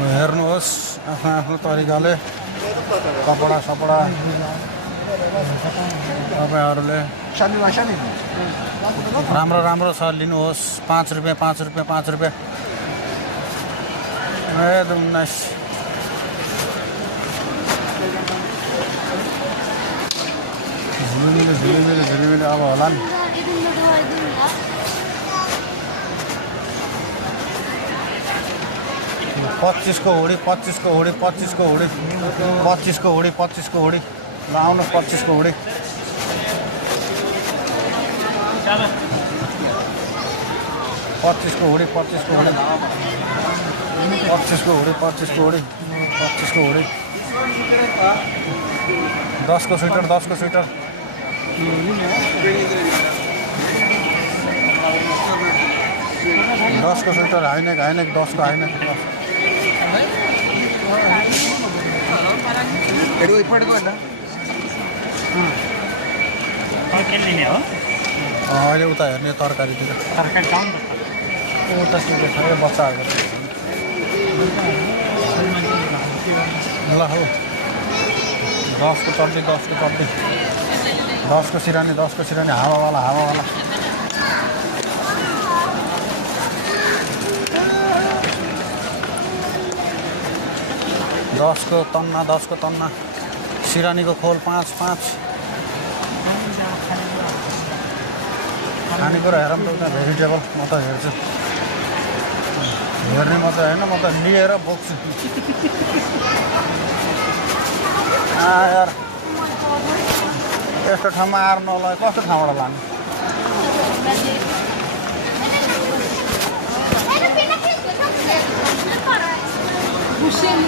हेर्नुहोस् आफ्नो आफ्नो तरिकाले कपडा सपडा तपाईँहरूले राम्रो राम्रो छ लिनुहोस्। 5 रुपियाँ 5 रुपियाँ 5 रुपियाँ ए 19 झिलिमिली अब होला नि। पच्चिसको हुडी 25को हुडी 25को हुडी 25को हुडी 25को हुडी ल आउनुहोस् 25को हुडी 25को हुडी 25को हुडी 25को हुडी 25को हुडी 25को हुडी 10को स्वेटर 10को स्वेटर 10को स्वेटर हाइनेक 10को हाइनेक अहिले उता हेर्ने तरकारीतिर उता के छ बच्चाहरूको ल हौ 10को चड्डी 10को चड्डी 10को सिरानी 10को सिरानी हावावाला 10को तन्ना 10को तन्ना सिरानीको खोल 5 खानेकुरा हेरौँ त उता भेजिटेबल म त हेर्छु हेर्ने मात्रै होइन म त लिएर बोक्छु यार यस्तो ठाउँमा आएर नलगाए कस्तो ठाउँबाट लाने Bushel.